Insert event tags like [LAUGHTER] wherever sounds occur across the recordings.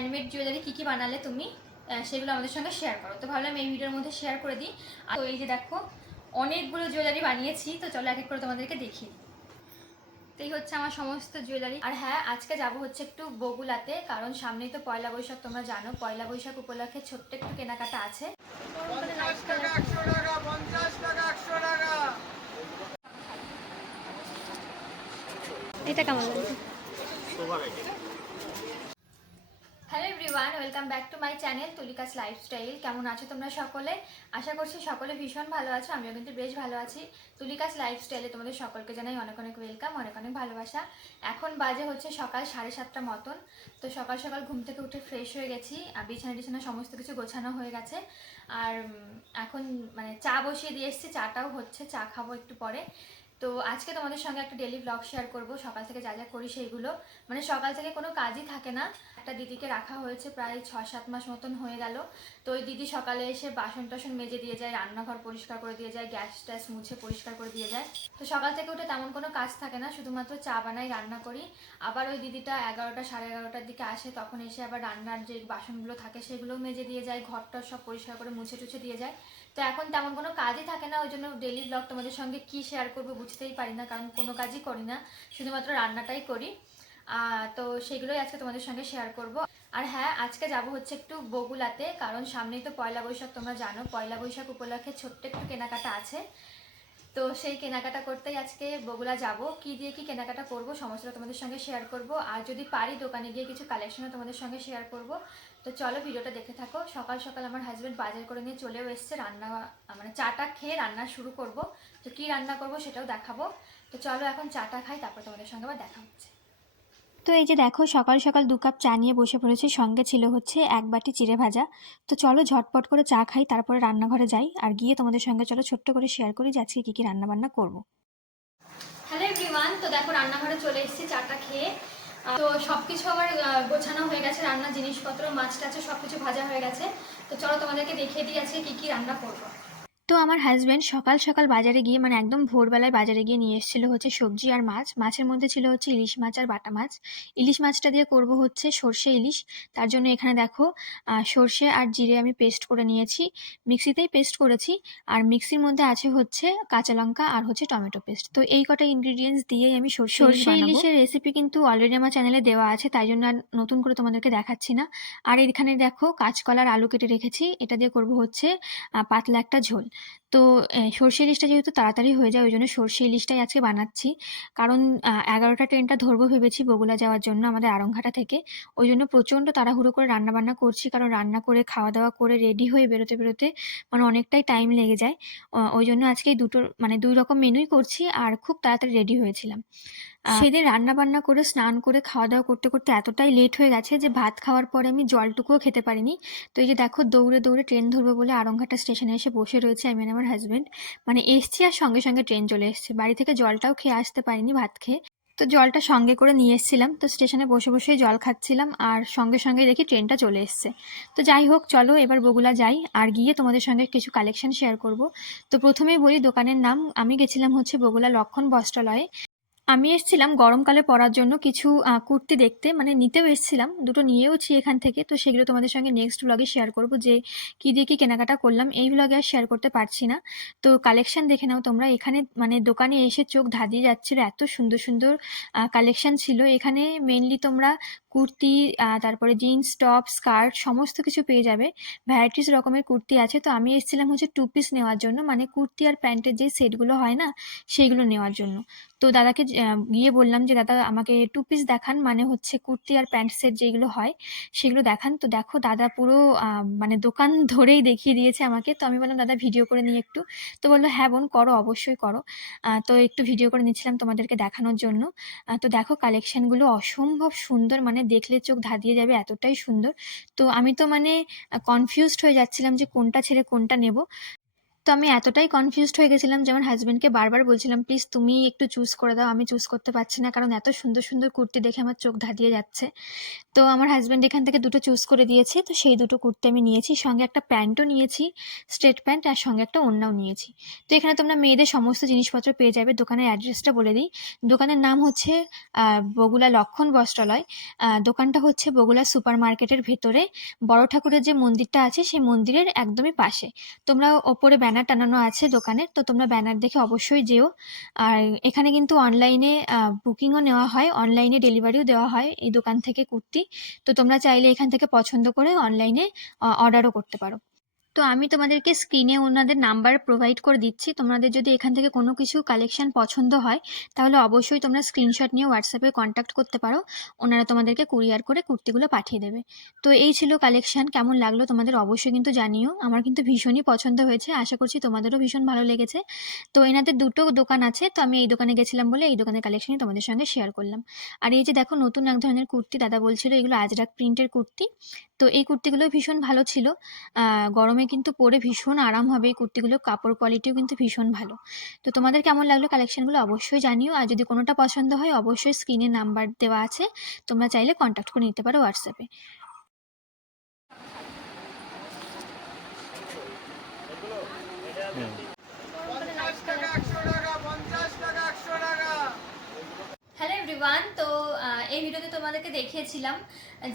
Handmade jewellery কী কী বানালে তুমি সেগুলো আমাদের সঙ্গে শেয়ার করো। তো ভাবলাম এই ভিডিওর মধ্যে শেয়ার করে দিই। আর তো এই যে দেখো অনেকগুলো জুয়েলারি বানিয়েছি তো চলো এক এক করে তোমাদেরকে দেখি। তো এই হচ্ছে আমার সমস্ত জুয়েলারি আর হ্যাঁ আজকে যাব হচ্ছে একটু বগুলাতে কারণ সামনেই তো পয়লা বৈশাখ তোমরা জানো পয়লা বৈশাখ উপলক্ষে ছোট্ট একটু কেনাকাটা আছে। এটা কেমন লাগছে? Hello everyone welcome back to my channel Tulika's lifestyle কেমন আছো তোমরা সকলে? আশা করছি সকলে ভীষণ ভালো আছো, আমিও কিন্তু বেশ ভালো আছি। তুলিকাস লাইফস্টাইলে তোমাদের সকলকে জানাই অনেক অনেক ওয়েলকাম অনেক অনেক ভালোবাসা। এখন বাজে হচ্ছে সকাল সাড়ে সাতটা মতন, তো সকাল সকাল ঘুম থেকে উঠে ফ্রেশ হয়ে গেছি, আর বিছানা টিছানা সমস্ত কিছু গোছানো হয়ে গেছে। আর এখন মানে চা বসিয়ে দিয়ে এসেছি, চাটাও হচ্ছে, চা খাব একটু পরে। তো আজকে তোমাদের সঙ্গে একটা ডেলি ব্লগ শেয়ার করব। সকাল থেকে যা যা করি সেইগুলো। মানে সকাল থেকে কোনো কাজই থাকে না। একটা দিদিকে রাখা হয়েছে প্রায় ছ সাত মাস মতন হয়ে গেল। তো ওই দিদি সকালে এসে বাসন টাসন মেজে দিয়ে যায়, রান্নাঘর পরিষ্কার করে দিয়ে যায়, গ্যাস ট্যাস মুছে পরিষ্কার করে দিয়ে যায়। তো সকাল থেকে উঠে তেমন কোনো কাজ থাকে না, শুধুমাত্র চা বানাই, রান্না করি। আবার ওই দিদিটা এগারোটা সাড়ে এগারোটার দিকে আসে, তখন এসে আবার রান্নার যে বাসনগুলো থাকে সেগুলোও মেজে দিয়ে যায় ঘরটা সব পরিষ্কার করে মুছে টুছে দিয়ে যায়। তো এখন তেমন কোনো কাজই থাকে না ওই জন্য ডেলি ব্লগ তোমাদের সঙ্গে কি শেয়ার করব বুঝতেই পারি না, কারণ কোনো কাজই করি না, শুধুমাত্র রান্নাটাই করি। তো সেগুলোই আজকে তোমাদের সঙ্গে শেয়ার করব। আর হ্যাঁ আজকে যাব হচ্ছে একটু বগুলাতে, কারণ সামনেই তো পয়লা বৈশাখ, তোমরা জানো, পয়লা বৈশাখ উপলক্ষে ছোট্ট একটু কেনাকাটা আছে। তো সেই কেনাকাটা করতেই আজকে বগুলা যাব। কি দিয়ে কি কেনাকাটা করব সমস্তটা তোমাদের সঙ্গে শেয়ার করব। আর যদি পারি দোকানে গিয়ে কিছু কালেকশনও তোমাদের সঙ্গে শেয়ার করব। তো চলো ভিডিওটা দেখে থাকো। সকাল সকাল আমার হাজব্যান্ড বাজার করে নিয়ে চলেও এসছে রান্না মানে চাটা খেয়ে রান্না শুরু করব। তো কি রান্না করব সেটাও দেখাবো। তো চলো এখন চাটা খাই তারপর তোমাদের সঙ্গে আবার দেখা হচ্ছে। তো এই যে দেখো সকাল সকাল দু কাপ চা নিয়ে বসে পড়েছি সঙ্গে ছিল হচ্ছে এক বাটি চিড়ে ভাজা। তো চলো ঝটপট করে চা খাই তারপরে রান্নাঘরে যাই। আর গিয়ে তোমাদের সঙ্গে চলো ছোট্ট করে শেয়ার করি যে আজকে কী কী রান্নাবান্না করব। হ্যালো এভরিওয়ান তো দেখো রান্নাঘরে চলে এসেছি চাটা খেয়ে। তো সবকিছু আমার আহ, গোছানো হয়ে গেছে রান্নার জিনিসপত্র মাছ টাছে সবকিছু ভাজা হয়ে গেছে। তো চলো তোমাদেরকে দেখিয়ে দিই আছে কি কী রান্না করব। তো আমার হাজব্যান্ড সকাল সকাল বাজারে গিয়ে মানে একদম ভোরবেলায় বাজারে গিয়ে নিয়ে এসেছিল হচ্ছে সবজি আর মাছ। মাছের মধ্যে ছিল হচ্ছে ইলিশ মাছ আর বাটা মাছ। ইলিশ মাছটা দিয়ে করব হচ্ছে সর্ষে ইলিশ। তার জন্য এখানে দেখো সর্ষে আর জিরে আমি পেস্ট করে নিয়েছি। মিক্সিতেই পেস্ট করেছি। আর মিক্সির মধ্যে আছে হচ্ছে কাঁচা লঙ্কা আর হচ্ছে টমেটো পেস্ট তো এই কটা ইনগ্রিডিয়েন্টস দিয়েই আমি সর্ষে সর্ষে ইলিশের রেসিপি কিন্তু অলরেডি আমার চ্যানেলে দেওয়া আছে তাই জন্য আর নতুন করে তোমাদেরকে দেখাচ্ছি না। আর এখানে দেখো কাঁচকলার আলু কেটে রেখেছি। এটা দিয়ে করব হচ্ছে পাতলা একটা ঝোল। তো সর্ষে ইলিশটা যেহেতু তাড়াতাড়ি হয়ে যায় ওই জন্য সর্ষে ইলিশটাই আজকে বানাচ্ছি। কারণ এগারোটা ট্রেনটা ধরবো ভেবেছি বগুলা যাওয়ার জন্য আমাদের আরংঘাটা থেকে। ওই জন্য প্রচণ্ড তাড়াহুড়ো করে রান্না বান্না করছি, কারণ রান্না করে খাওয়া দাওয়া করে রেডি হয়ে বেরোতে বেরোতে মানে অনেকটাই টাইম লেগে যায়। ওই জন্য আজকে এই দুটো মানে দুই রকম মেনুই করছি, আর খুব তাড়াতাড়ি রেডি হয়েছিলাম। সেদিন রান্না বান্না করে, স্নান করে খাওয়া দাওয়া করতে করতে এতটাই লেট হয়ে গেছে যে ভাত খাওয়ার পরে আমি জলটুকুও খেতে পারিনি। তো এই যে দেখো, দৌড়ে দৌড়ে ট্রেন ধরবো বলে আরংঘাটা স্টেশনে এসে বসে রয়েছে আমি আমার হাজব্যান্ড মানে এসছি আর সঙ্গে সঙ্গে ট্রেন চলে এসছে। বাড়ি থেকে জলটাও খেয়ে আসতে পারিনি ভাত খেয়ে। তো জলটা সঙ্গে করে নিয়ে এসেছিলাম। তো স্টেশনে বসে, বসেই জল খাচ্ছিলাম আর সঙ্গে সঙ্গে দেখি ট্রেনটা চলে এসছে। তো যাই হোক, চলো এবার বগুলা যাই আর গিয়ে তোমাদের সঙ্গে কিছু কালেকশন শেয়ার করব। তো প্রথমেই বলি দোকানের নাম। আমি গেছিলাম হচ্ছে বগুলা লক্ষণ বস্ত্রালয়ে। আমি এসেছিলাম গরমকালে পরার জন্য কিছু কুর্তি দেখতে মানে নিতেও এসেছিলাম। দুটো নিয়েওছি এখান থেকে। তো সেগুলো তোমাদের সঙ্গে নেক্সট ব্লগে শেয়ার করব যে কী দিয়ে কি কেনাকাটা করলাম। এই ব্লগে আর শেয়ার করতে পারছি না। তো কালেকশন দেখে নাও তোমরা। এখানে মানে দোকানে এসে চোখ ধাঁধিয়ে যাচ্ছিল। এত সুন্দর সুন্দর কালেকশন ছিল। এখানে মেনলি তোমরা কুর্তি তারপরে জিন্স টপ স্কার্ট সমস্ত কিছু পেয়ে যাবে। ভ্যারাইটিস রকমের কুর্তি আছে। তো আমি এসেছিলাম হচ্ছে টু পিস নেওয়ার জন্য। মানে কুর্তি আর প্যান্টের যে সেটগুলো হয় না, সেইগুলো নেওয়ার জন্য। তো দাদাকে গিয়ে বললাম যে, দাদা, আমাকে টু পিস দেখান। মানে হচ্ছে কুর্তি আর প্যান্ট সেট যেগুলো হয়, সেগুলো দেখান। তো দেখো, দাদা পুরো মানে দোকান [LAUGHS] ধরেই দেখিয়ে দিয়েছে আমাকে। তো আমি বললাম, দাদা ভিডিও করে নিই একটু। তো বলল হ্যাঁ বোন, করো, অবশ্যই করো। তো একটু ভিডিও করে নিচ্ছিলাম তোমাদেরকে দেখানোর জন্য। তো দেখো কালেকশনগুলো অসম্ভব সুন্দর। মানে দেখলে চোখ ধাঁধিয়ে যাবে এতটাই সুন্দর। তো আমি তো মানে কনফিউজড হয়ে যাচ্ছিলাম যে কোনটা ছেড়ে কোনটা নেব। তো আমি এতটাই কনফিউজড হয়ে গেছিলাম যে আমার হাজব্যান্ডকে বারবার বলছিলাম প্লিজ তুমি একটু চুজ করে দাও, আমি চুজ করতে পারছি না কারণ এত সুন্দর সুন্দর কুর্তি দেখে আমার চোখ ধাঁধিয়ে যাচ্ছে। তো আমার হাজব্যান্ড এখান থেকে দুটো চুজ করে দিয়েছে, তো সেই দুটো কুর্তি আমি নিয়েছি, সঙ্গে একটা প্যান্টও নিয়েছি স্ট্রেট প্যান্ট আর সঙ্গে একটা ওড়নাও নিয়েছি। তো এখানে তোমরা মেয়েদের সমস্ত জিনিসপত্র পেয়ে যাবে, দোকানের অ্যাড্রেসটা বলে দিই। দোকানের নাম হচ্ছে বগুলা লক্ষণ বস্ত্রালয়। দোকানটা হচ্ছে বগুলা সুপার মার্কেটের ভেতরে। বড় ঠাকুরের যে মন্দিরটা আছে, সেই মন্দিরের একদমই পাশে। তোমরা ওপরে ব্যানার টানানো আছে দোকানের, তো তোমরা ব্যানার দেখে অবশ্যই যেও। আর এখানে কিন্তু অনলাইনে বুকিংও নেওয়া হয় অনলাইনে ডেলিভারিও দেওয়া হয় এই দোকান থেকে কুর্তি। তো তোমরা চাইলে এখান থেকে পছন্দ করে অনলাইনে অর্ডারও করতে পারো। তো আমি তোমাদেরকে স্ক্রিনে ওনাদের নাম্বার প্রোভাইড করে দিচ্ছি। তোমাদের যদি এখান থেকে কোনো কিছু কালেকশন পছন্দ হয় তাহলে অবশ্যই তোমরা স্ক্রিনশট নিয়ে হোয়াটসঅ্যাপে কন্ট্যাক্ট করতে পারো। ওনারা তোমাদেরকে কুরিয়ার করে কুর্তিগুলো পাঠিয়ে দেবে। তো এই ছিল কালেকশন কেমন লাগল তোমাদের অবশ্যই কিন্তু জানিও। আমার কিন্তু ভীষণই পছন্দ হয়েছে আশা করছি তোমাদেরও ভীষণ ভালো লেগেছে। তো এনাদের দুটো দোকান আছে তো আমি এই দোকানে গেছিলাম বলে এই দোকানের কালেকশনই তোমাদের সঙ্গে শেয়ার করলাম। আর এই যে দেখো নতুন এক ধরনের কুর্তি দাদা বলছিল এগুলো আজরাক প্রিন্টের কুর্তি। তো এই কুর্তিগুলো ভীষণ ভালো ছিল। আহ, গরমে কিন্তু পরে ভীষণ আরাম হবে এই কুর্তিগুলো কাপড় কোয়ালিটিও কিন্তু ভীষণ ভালো। তো তোমাদের কেমন লাগল কালেকশনগুলো অবশ্যই জানিও আর যদি কোনোটা পছন্দ হয় অবশ্যই স্ক্রিনে নাম্বার দেওয়া আছে তোমরা চাইলে কন্ট্যাক্ট করে নিতে পারো হোয়াটসঅ্যাপে হ্যালো এভরিওয়ান তো এই ভিডিওতে তোমাদেরকে দেখিয়েছিলাম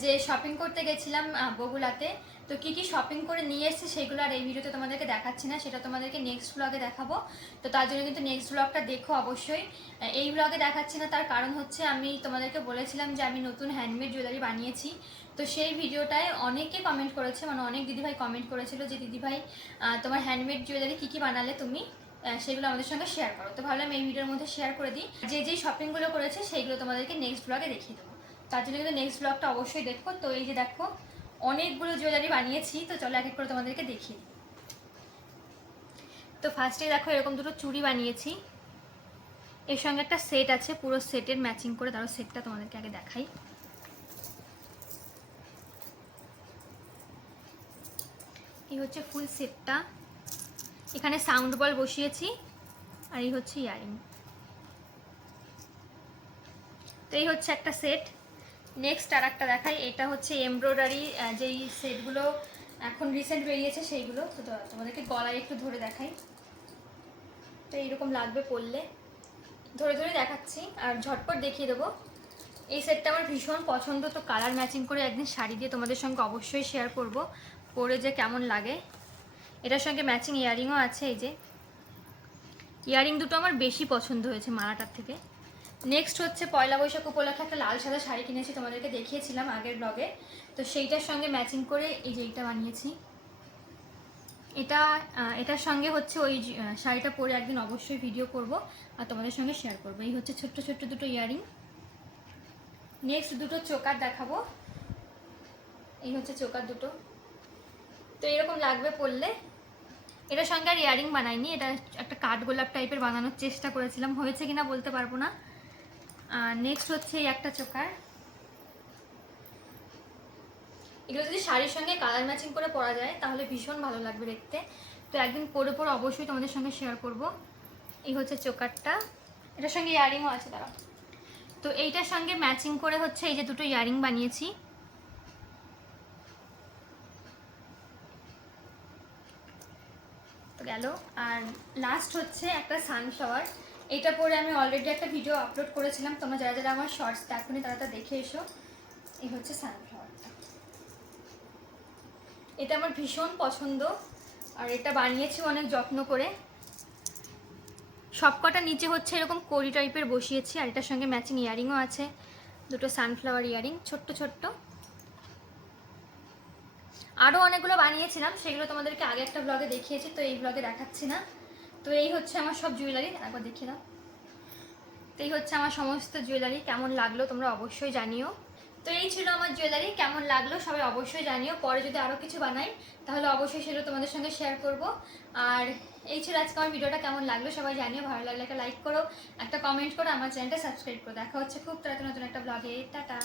যে শপিং করতে গেছিলাম বগুলাতে তো কি কি শপিং করে নিয়ে এসেছি সেগুলো আর এই ভিডিওতে তোমাদেরকে দেখাচ্ছি না, সেটা তোমাদেরকে নেক্সট ব্লগে দেখাবো। তো তার জন্য কিন্তু নেক্সট ব্লগটা দেখো অবশ্যই। এই ব্লগে দেখাচ্ছি না, তার কারণ হচ্ছে আমি তোমাদেরকে বলেছিলাম যে আমি নতুন হ্যান্ডমেড জুয়েলারি বানিয়েছি। তো সেই ভিডিওটায় অনেকে কমেন্ট করেছে মানে অনেক দিদিভাই কমেন্ট করেছিল যে, দিদিভাই তোমার হ্যান্ডমেড জুয়েলারি কী কী বানালে তুমি? সেগুলো আমাদের সঙ্গে শেয়ার করো। তো ভাবলাম এই ভিডিওর মধ্যে শেয়ার করে দিই। যে যেই শপিংগুলো করেছে সেইগুলো তোমাদেরকে নেক্সট ব্লগে দেখিয়ে দেবো। তার জন্য কিন্তু নেক্সট ব্লগটা অবশ্যই দেখো। তো এই যে দেখো, অনেকগুলো জুয়েলারি বানিয়েছি। তো চলো এক এক করে তোমাদেরকে দেখিয়ে তো ফার্স্টে দেখো, এরকম দুটো চুড়ি বানিয়েছি। এর সঙ্গে একটা সেট আছে, পুরো সেটের ম্যাচিং করে। তারও সেটটা তোমাদেরকে আগে দেখাই। এই হচ্ছে ফুল সেটটা এখানে সাউন্ড বল বসিয়েছি, আর এই হচ্ছে ইয়ারিং। তো এই হচ্ছে একটা সেট। নেক্সট আর একটা দেখাই, এটা হচ্ছে এমব্রয়ডারি যেই সেটগুলো এখন রিসেন্ট বেরিয়েছে সেইগুলো। তো তোমাদেরকে গলায় একটু ধরে দেখাই। তো এইরকম লাগবে পরলে। ধরে ধরে দেখাচ্ছি, আর ঝটপট দেখিয়ে দেবো। এই সেটটা আমার ভীষণ পছন্দ, তো কালার ম্যাচিং করে একদিন শাড়ি দিয়ে তোমাদের সঙ্গে অবশ্যই শেয়ার করব। পরে যে কেমন লাগে। এটার সঙ্গে ম্যাচিং ইয়ারিংও আছে এই যে। ইয়ারিং দুটো আমার বেশি পছন্দ হয়েছে মালাটার থেকে। নেক্সট হচ্ছে পয়লা বৈশাখ উপলক্ষে একটা লাল সাদা শাড়ি কিনেছি, তোমাদেরকে দেখিয়েছিলাম আগের ব্লগে তো সেইটার সঙ্গে ম্যাচিং করে এই যে এইটা বানিয়েছি। এটা এটার সঙ্গে হচ্ছে ওই শাড়িটা পরে একদিন অবশ্যই ভিডিও করব আর তোমাদের সঙ্গে শেয়ার করব। এই হচ্ছে ছোট্ট ছোট্ট দুটো ইয়ারিং নেক্সট দুটো চোকার দেখাবো। এই হচ্ছে চোকার দুটো। তো এরকম লাগবে পরলে এটার সঙ্গে আর ইয়ারিং বানাইনি, এটা একটা কাঠগোলাপ টাইপের বানানোর চেষ্টা করেছিলাম, হয়েছে কিনা বলতে পারব না। নেক্সট হচ্ছে এই একটা চোকার। এগুলো যদি শাড়ির সঙ্গে কালার ম্যাচিং করে পরা যায়, তাহলে ভীষণ ভালো লাগবে দেখতে। তো একদিন পরে পরে অবশ্যই তোমাদের সঙ্গে শেয়ার করব। এই হচ্ছে চোকারটা। এটার সঙ্গে ইয়ারিংও আছে তারা তো এইটার সঙ্গে ম্যাচিং করে হচ্ছে এই যে দুটো ইয়ারিং বানিয়েছি। গেল। আর লাস্ট হচ্ছে একটা সানফ্লাওয়ার এটা পরে আমি অলরেডি একটা ভিডিও আপলোড করেছিলাম। তোমরা যারা যারা আমার শর্টস দেখোনি তারা তা দেখে এসো। এই হচ্ছে সানফ্লাওয়ারটা এটা আমার ভীষণ পছন্দ। আর এটা বানিয়েছি অনেক যত্ন করে। সবকটা নিচে হচ্ছে এরকম কড়ি টাইপের বসিয়েছি, আর এটার সঙ্গে ম্যাচিং ইয়ারিংও আছে। দুটো সানফ্লাওয়ার ইয়ারিং ছোট্ট ছোট্ট। আরও অনেকগুলো বানিয়েছিলাম, সেগুলো তোমাদেরকে আগে একটা ব্লগে দেখিয়েছি, তো এই ব্লগে দেখাচ্ছি না। তো এই হচ্ছে আমার সব জুয়েলারি একবার দেখিয়ে দাও তো এই হচ্ছে আমার সমস্ত জুয়েলারি কেমন লাগল তোমরা অবশ্যই জানিও। তো এই ছিল আমার জুয়েলারি কেমন লাগল সবাই অবশ্যই জানিও। পরে যদি আরও কিছু বানাই, তাহলে অবশ্যই সেগুলো তোমাদের সঙ্গে শেয়ার করব। আর এই ছিল আজকে আমার ভিডিওটা কেমন লাগল সবাই জানিও। ভালো লাগলে একটা লাইক করো, একটা কমেন্ট করো, আমার চ্যানেলটা সাবস্ক্রাইব করো। দেখা হচ্ছে খুব তাড়াতাড়ি নতুন একটা ব্লগে টাটা।